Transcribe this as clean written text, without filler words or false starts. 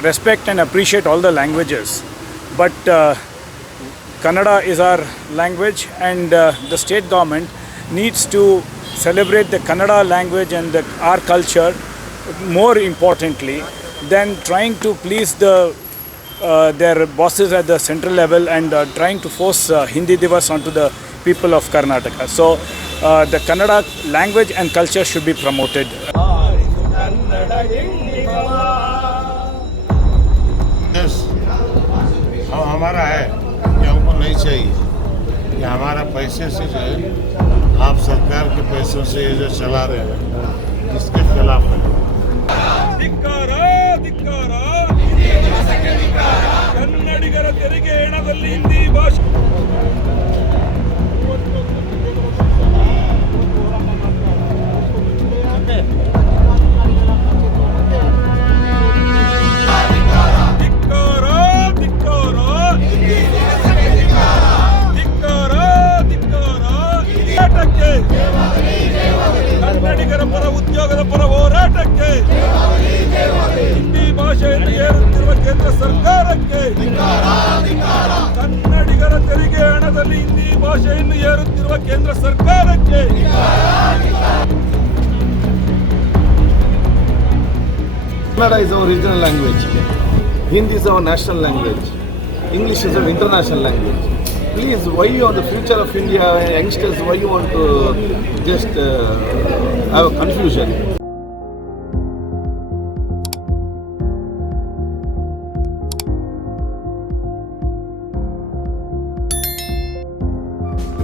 respect and appreciate all the languages, but Kannada is our language, and the state government needs to celebrate the Kannada language and our culture more importantly than trying to please their bosses at the central level and trying to force Hindi Divas onto the people of Karnataka. So the Kannada language and culture should be promoted. हमारा है कि हमको नहीं चाहिए कि हमारा पैसे से जो है आप सरकार के पैसों से ये जो चला रहे हैं इसके खिलाफ है। ಕನ್ನಡಿಗರ ತೆರಿಗೆ ಹಣದಲ್ಲಿ ಹಿಂದಿ ಭಾಷೆ ಕನ್ನಡಿಗರ ಪರ ಉದ್ಯೋಗದ ಪರ ಹೋರಾಟಕ್ಕೆ ಹಿಂದಿ ಭಾಷೆಯನ್ನು ಏರುತ್ತಿರುವ ಕೇಂದ್ರ ಸರ್ಕಾರಕ್ಕೆ ಕನ್ನಡಿಗರ ತೆರಿಗೆ ಹಣದಲ್ಲಿ ಹಿಂದಿ ಭಾಷೆಯನ್ನು ಏರುತ್ತಿರುವ ಕೇಂದ್ರ ಸರ್ಕಾರಕ್ಕೆ Kannada is our regional language. Hindi is our national language. English is our international language. Please, why you are the future of India, youngsters, why you want to just have a confusion?